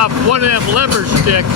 off one of them lever sticks.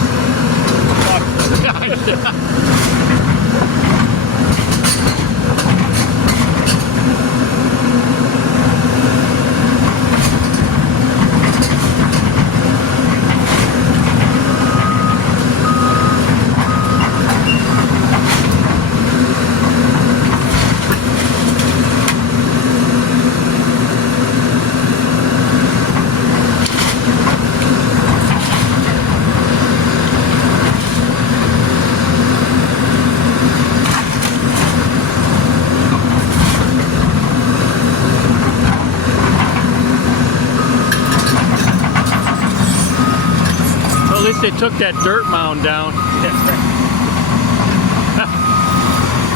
At least they took that dirt mound down.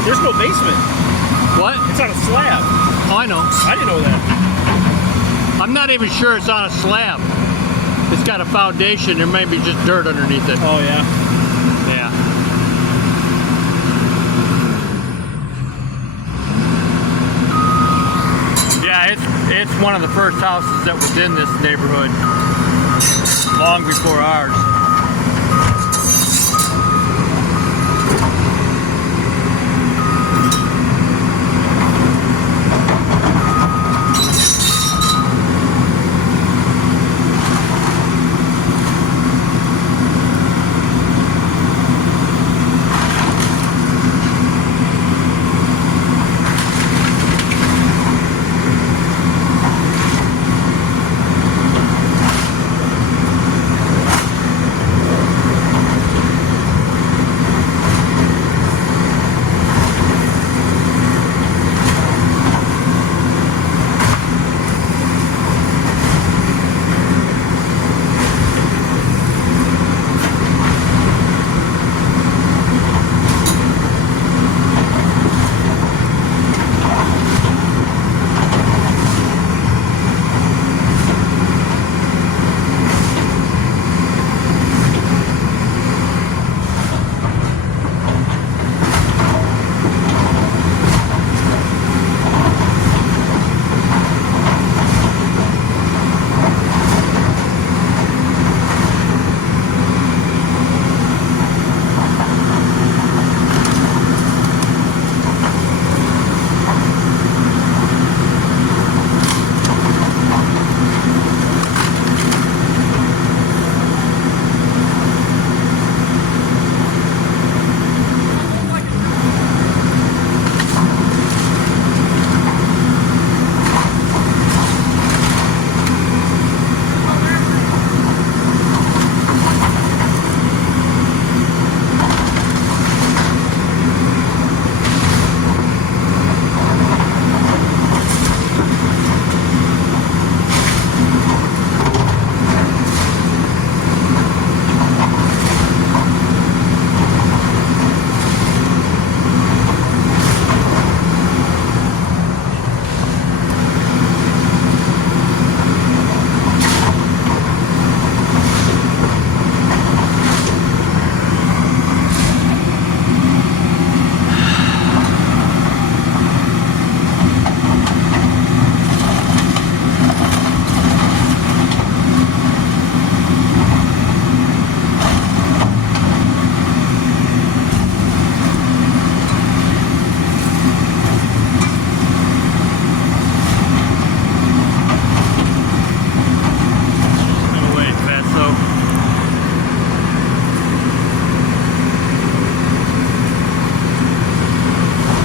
There's no basement. What? It's on a slab. Oh, I know. I didn't know that. I'm not even sure it's on a slab. It's got a foundation. There may be just dirt underneath it. Oh, yeah. Yeah. Yeah, it's one of the first houses that was in this neighborhood. Long before ours.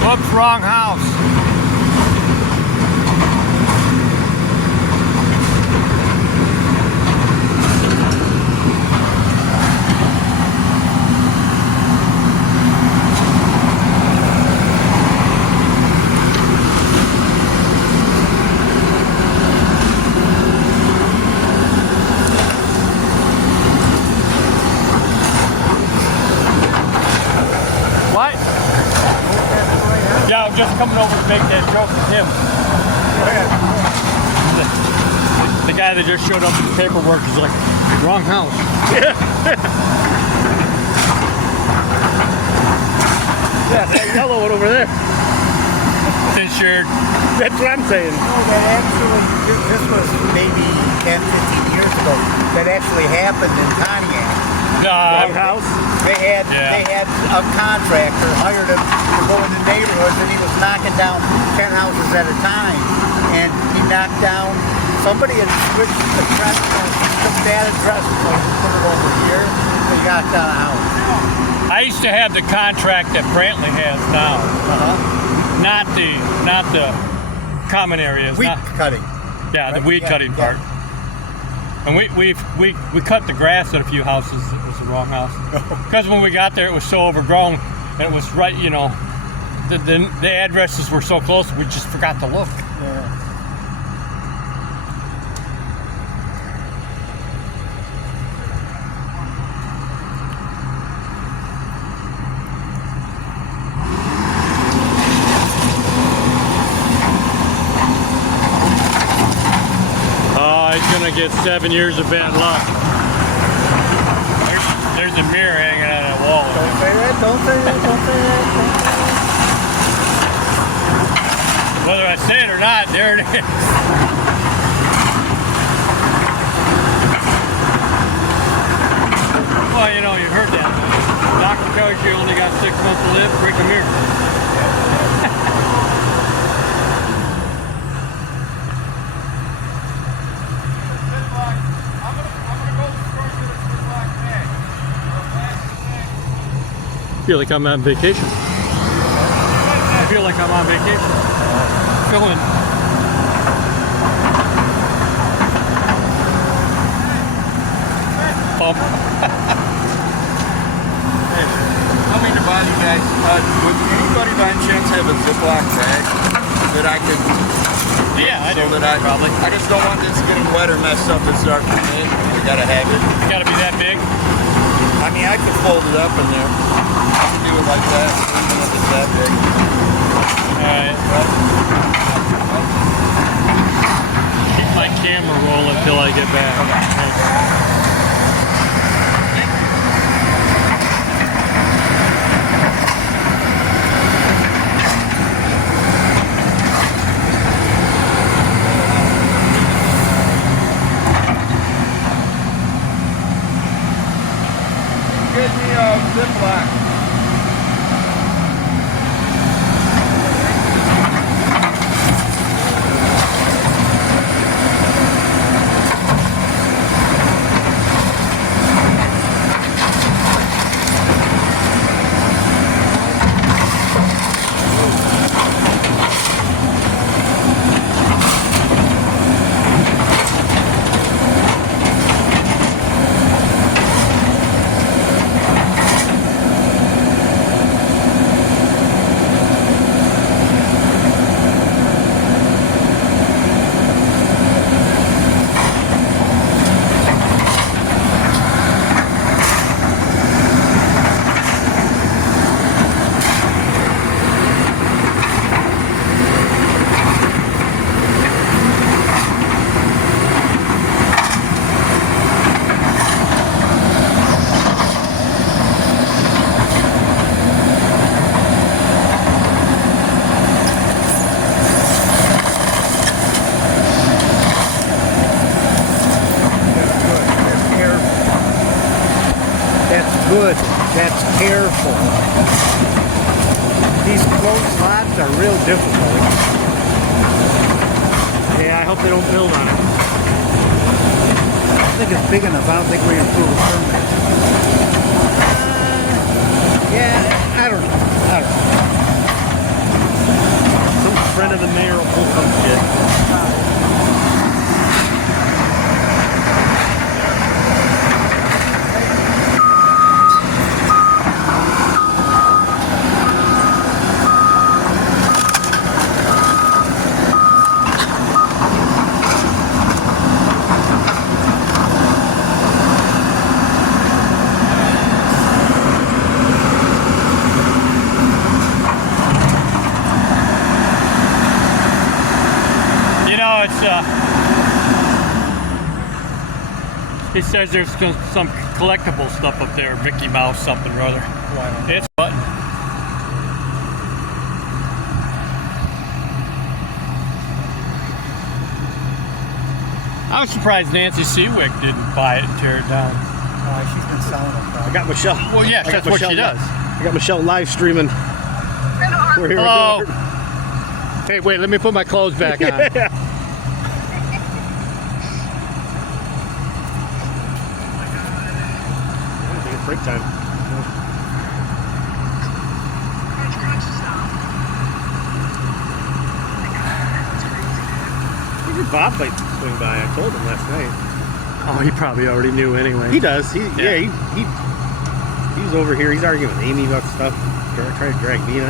Whoops, wrong house. Yeah, I'm just coming over to make that joke with him. The guy that just showed up with the paperwork is like, wrong house. Yeah, that yellow one over there. It's insured. That's what I'm saying. No, that actually, this was maybe 10, 15 years ago that actually happened in Pontiac. Wrong house. They had a contractor hired him to go in the neighborhoods, and he was knocking down 10 houses at a time. And he knocked down, somebody had switched the address, took that address, so he put it over here, and he knocked down a house. I used to have the contract that Brantley has now, not the common areas. Weed not, cutting. Yeah, the Right? weed Yeah, cutting yeah. part. And we cut the grass at a few houses. It was the wrong house because when we got there, it was so overgrown, and it was right. You know, the addresses were so close, we just forgot to look. Yeah. Oh, he's gonna get 7 years of bad luck. There's a mirror hanging on that wall. Don't say that, don't say that, don't say that. Whether I say it or not, there it is. Well, you know, you heard that. The doctor tells you only got 6 months to live, break a mirror. I feel like I'm on vacation. I feel like I'm on vacation. Filling. Pump. I mean to bother you guys, would anybody by any chance have a Ziploc bag that I could, Yeah, I do. so that Probably. I just don't want this getting wet or messed up this afternoon. I gotta have it. Gotta be that big. I mean, I could fold it up in there. I could do it like that, even if it's that big. Alright. Keep my camera rolling until I get back. Get me a Ziploc. Good, that's careful. These closed lots are real difficult. Yeah, I hope they don't build on it. I don't think it's big enough. I don't think we improve a permit. Yeah, I don't know. Some friend of the mayor will pull some shit. He says there's some collectible stuff up there, Mickey Mouse something or other. It's button. I was surprised Nancy Seawick didn't buy it and tear it down. She's been selling them. I got Michelle. Well, yes, I got that's what she Michelle does. I got Michelle live streaming. We're here. Hello. with Hey, wait, let me put my clothes back on. yeah. It's break time. Maybe Bob might swing by. I told him last night. Oh, he probably already knew anyway. He does. He was over here. He's arguing with Amy about stuff. Trying to drag me in.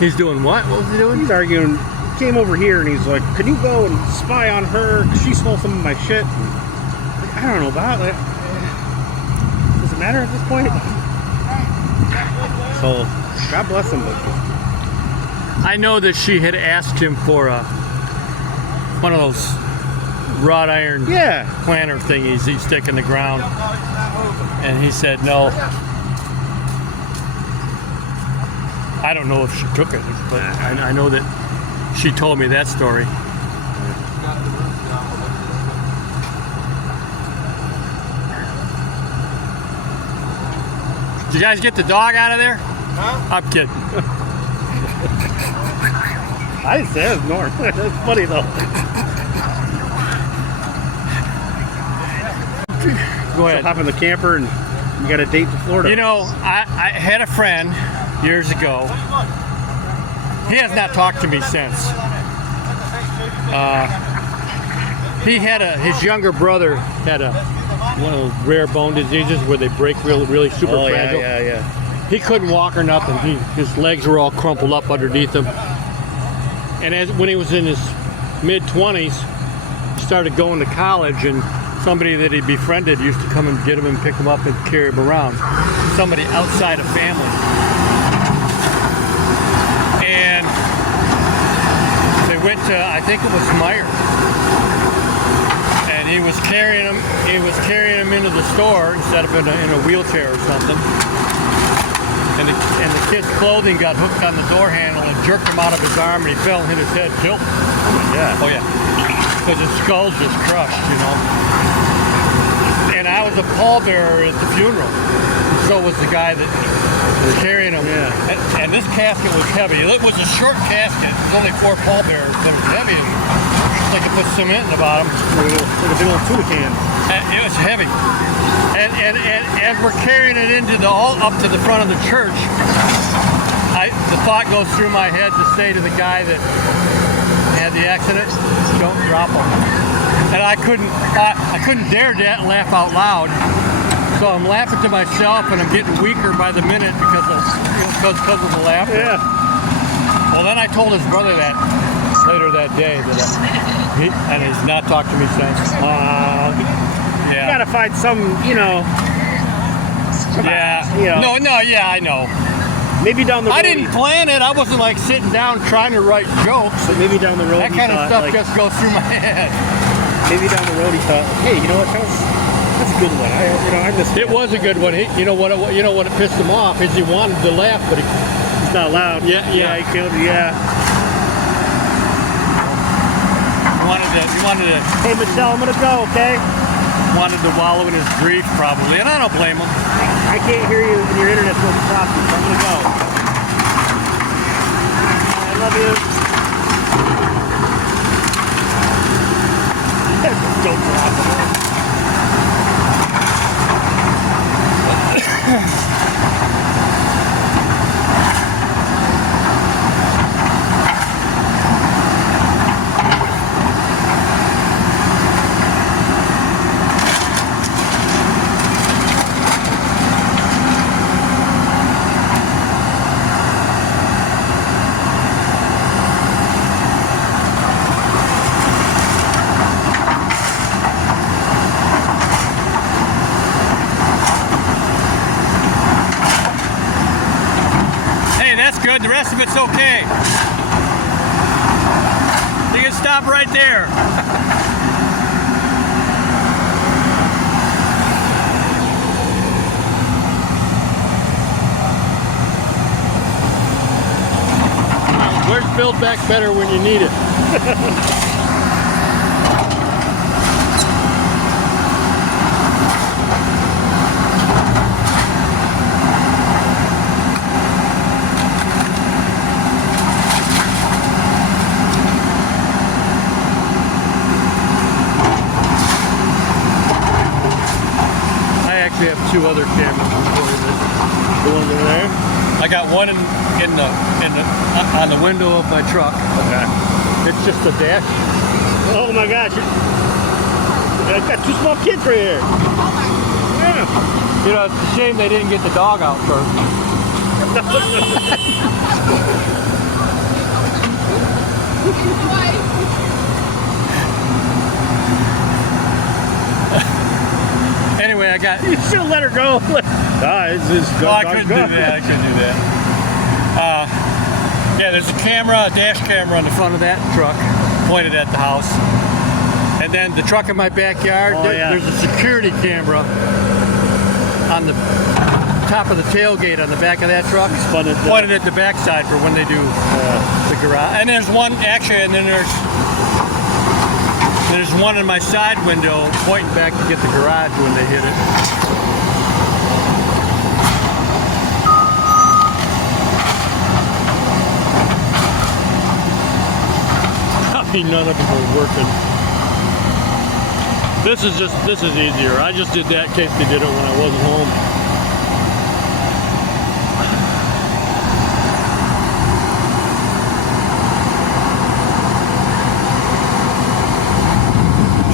He's doing what? What was he doing? He's arguing. He came over here and he's like, "Can you go and spy on her? 'Cause she stole some of my shit." And, like, I don't know about it. Does it matter at this point? So, God bless him. But I know that she had asked him for one of those wrought iron yeah, planter thingies he'd stick in the ground, and he said no. I don't know if she took it, but I know that she told me that story. Did you guys get the dog out of there? Huh? I'm kidding. I didn't say it was Norm. That's funny though. Go ahead. So hop in the camper and you got a date to Florida. You know, I had a friend years ago. He has not talked to me since. He had his younger brother had one of those rare bone diseases where they break really super fragile. Yeah. He couldn't walk or nothing. His legs were all crumpled up underneath him. And when he was in his mid-20s, he started going to college, and somebody that he befriended used to come and get him and pick him up and carry him around. Somebody outside of family. And they went to, I think it was Meyer. And he was carrying him into the store instead of in a wheelchair or something. And the kid's clothing got hooked on the door handle and jerked him out of his arm, and he fell and hit his head, killed him. Yeah. Oh yeah, because his skull's just crushed, you know. And I was a pallbearer at the funeral. So was the guy that was carrying him. Yeah. And this casket was heavy. It was a short casket. There was only 4 pallbearers, but it was heavy. And they could put cement in the bottom. Like a big old tuna can. And it was heavy. And as we're carrying it up to the front of the church, the thought goes through my head to say to the guy that had the accident, "Don't drop him." And I couldn't dare laugh out loud. So I'm laughing to myself, and I'm getting weaker by the minute because of the laughter. Yeah. Well, then I told his brother that later that day and he's not talked to me since. You gotta find some, Yeah. No, yeah, I know. Maybe down the road. I didn't plan it. I wasn't like sitting down trying to write jokes. But maybe down the road. That kind of stuff just goes through my head. Maybe down the road he thought, hey, you know what? That's a good one. I missed it. It was a good one. You know what it pissed him off is he wanted to laugh, but It's not loud. Yeah. He killed it. Yeah. He wanted to. Hey, Michelle, I'm gonna go. Okay. Wanted to wallow in his grief, probably, and I don't blame him. I can't hear you, and your internet's going to stop you, so I'm gonna go. I love you. Don't drop it. Good. The rest of it's okay. You can stop right there. Where's Build Back Better when you need it? 2 other cameras recording this. The ones over there? I got one on the window of my truck. Okay. It's just a dash. Oh my gosh. I've got 2 small kids right here. Yeah. You know, it's a shame they didn't get the dog out first. Anyway, I got. You should have let her go. Well, I couldn't do that. I couldn't do that. Yeah, there's a camera, a dash camera on the front of that truck, pointed at the house. And then the truck in my backyard, there's a security camera on the top of the tailgate on the back of that truck. Pointed at the backside for when they do the garage. And there's one, actually, and then there's one in my side window pointing back to get the garage when they hit it. None of them are working. This is easier. I just did that in case they did it when I wasn't home.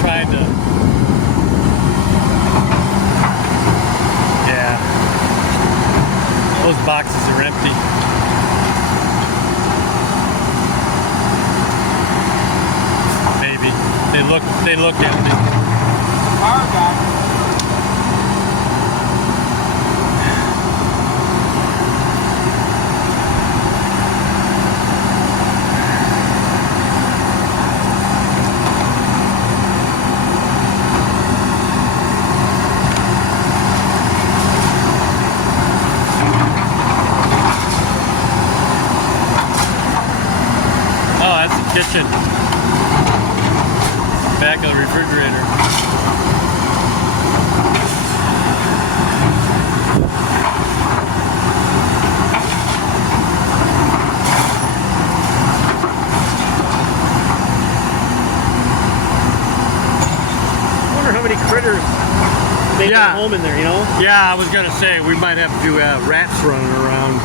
Trying to. Yeah. Those boxes are empty. They look empty. Car guy. Oh, that's the kitchen. Back of the refrigerator. I wonder how many critters they have home in there, you know? Yeah, I was gonna say we might have to rats running around.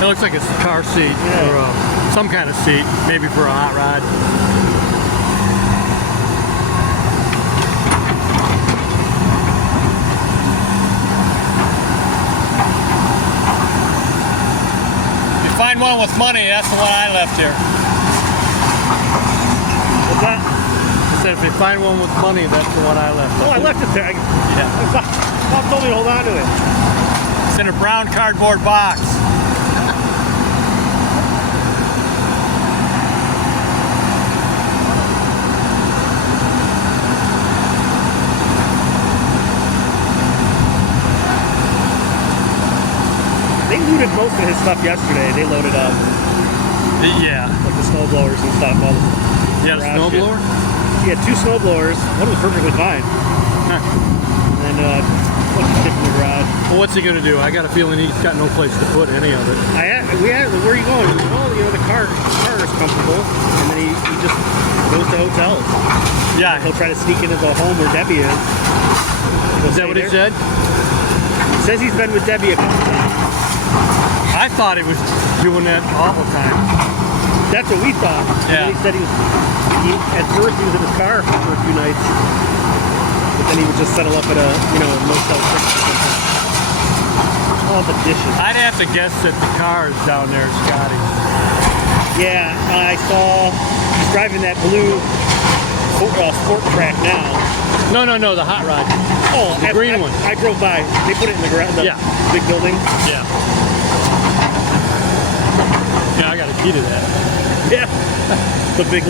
It looks like it's a car seat or some kind of seat, maybe for a hot rod. If you find one with money, that's the one I left here. What's that? I said if you find one with money, that's the one I left. Oh, I left it there. Yeah. Mom told me to hold on to it. It's in a brown cardboard box. They looted most of his stuff yesterday. They loaded up. Yeah. Like the snow blowers and stuff. All the You had a snowblower? He had 2 snow blowers. One was perfectly fine. Huh. And then a bunch of shit in the garage. Well, what's he gonna do? I got a feeling he's got no place to put any of it. Where are you going? Well, you know, the car is comfortable. And then he just goes to hotels. Yeah. He'll try to sneak into the home where Debbie is. Is that what he said? He says he's been with Debbie a couple times. I thought he was doing that all the time. That's what we thought. Yeah. And he said at first he was in his car for a few nights, but then he would just settle up at a Motel 6 or something. All the dishes. I'd have to guess that the car is down there, Scotty. Yeah, I saw he's driving that blue sport track now. No, the hot rod. Oh, the green one. I drove by. They put it in the garage. The big building. Yeah. Yeah, I got a key to that. Yeah. the brick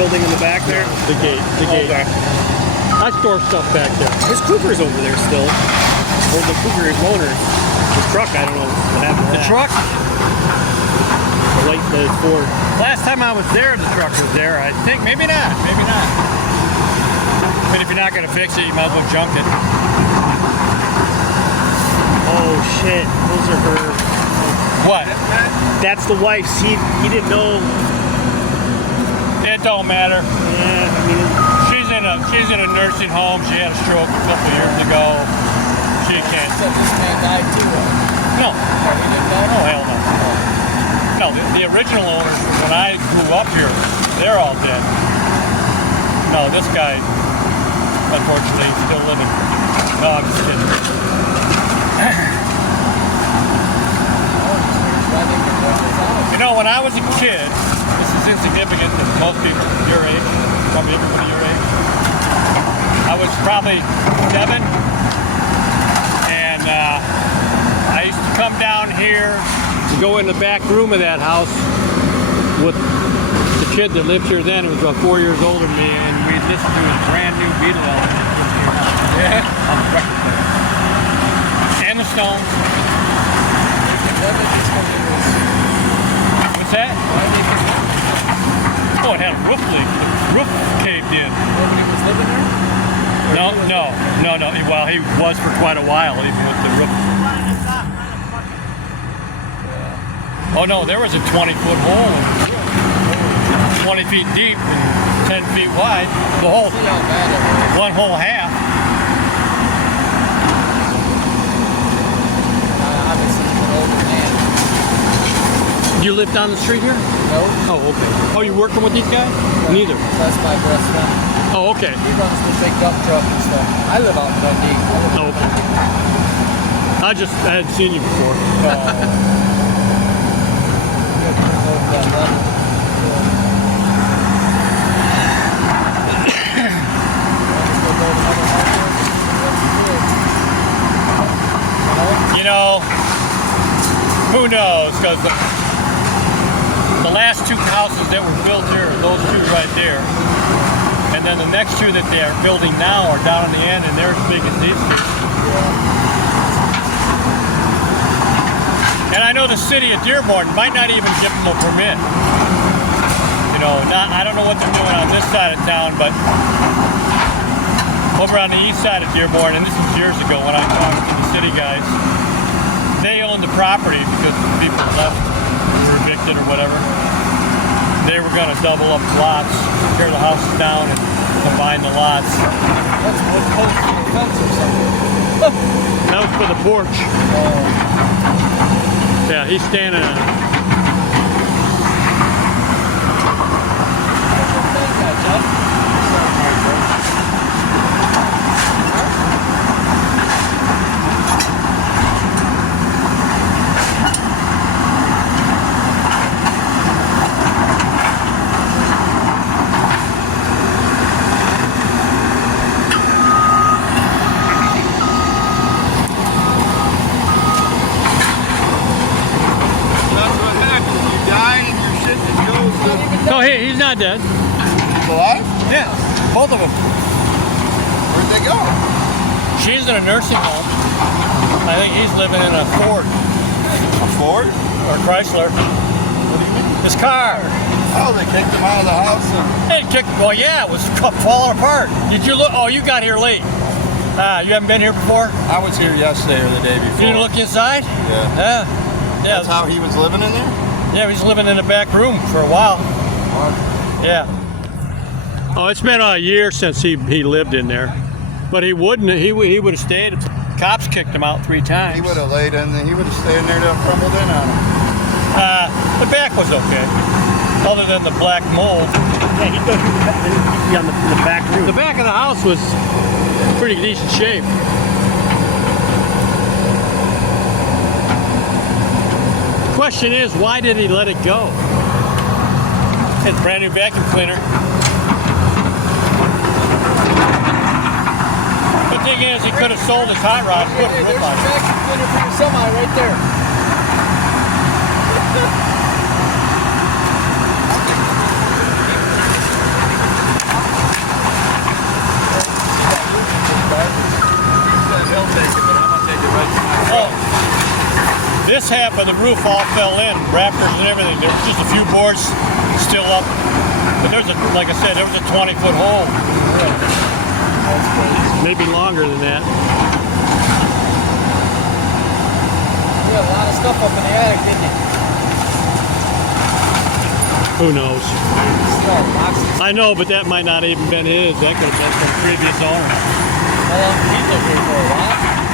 building in the back there. The gate. Okay. I store stuff back there. His Cougar's over there still. Or the Cougar is loaner. His truck, I don't know what happened to The that. truck? The white Ford. Last time I was there, the truck was there. I think maybe not. Maybe not. But if you're not gonna fix it, you might as well junk it. Oh shit, those are her. What? That's the wife's. He didn't know. It don't matter. Yeah, I mean, She's in a nursing home. She had a stroke a couple years ago. She can't. So this man died too. No. Or he didn't die? Oh hell no. No, the original owners when I grew up here, they're all dead. No, this guy, unfortunately, is still living. No, I'm just kidding. You know, when I was a kid, this is insignificant to most people your age, probably everybody your age. I was probably 7, and I used to come down here to go in the back room of that house with the kid that lived here then. He was about 4 years older than me, and we listened to his brand new Beatle album. Yeah. On the record player. And the Stones. What's that? Oh, it had a roof leak. The roof caved in. Nobody was living there? No. Well, he was for quite a while, even with the roof. Oh no, there was a 20-foot hole, 20 feet deep and 10 feet wide. The whole, See how bad it was. one whole half. Obviously, he's an older man. You live down the street here? No, Oh, okay. Oh, you working with these guys? Neither. that's my best friend. Oh, okay. He runs the big dump truck and stuff. I live out in Dundee. Oh, okay. I hadn't seen you before. You know, who knows? Because the last 2 houses that were built here are those 2 right there. And then the next 2 that they are building now are down in the end, and they're as big as these 2. And I know the city of Dearborn might not even give them a permit. You know, I don't know what they're doing on this side of town, but over on the east side of Dearborn, and this was years ago when I talked to the city guys, they owned the property because people left, were evicted or whatever. They were going to double up lots, tear the houses down, and combine the lots. That's wood post for the fence or something. That was for the porch. Yeah, he's standing on it. No, he's not dead. He's alive? Yeah, both of them. Where'd they go? She's in a nursing home. I think he's living in a Ford A Ford? or Chrysler. What do you mean? His car. Oh, they kicked him out of the house. It kicked. Well, yeah, it was falling apart. Did you look? Oh, you got here late. You haven't been here before. I was here yesterday or the day before. Did you look inside? Yeah. Yeah. That's how he was living in there? Yeah, he was living in the back room for a while. Yeah. Oh, it's been a year since he lived in there, but he wouldn't. He would have stayed. Cops kicked him out 3 times. He would have laid in there. He would have stayed in there till it crumbled in on him. The back was okay, other than the black mold. Yeah, he thought he'd be on the back room. The back of the house was pretty decent shape. The question is, why did he let it go? It's a brand new vacuum cleaner. The thing is, he could have sold his hot rod and put a There's roof your on it. vacuum cleaner for your semi right there. This half of the roof all fell in, rafters and everything. There was just a few boards still up. But there's a, like I said, there was a 20-foot hole. Maybe longer than that. You had a lot of stuff up in the attic, didn't you? Who knows? See all the boxes. I know, but that might not even been his. That could have been from previous owner. How long did he live here for? A while?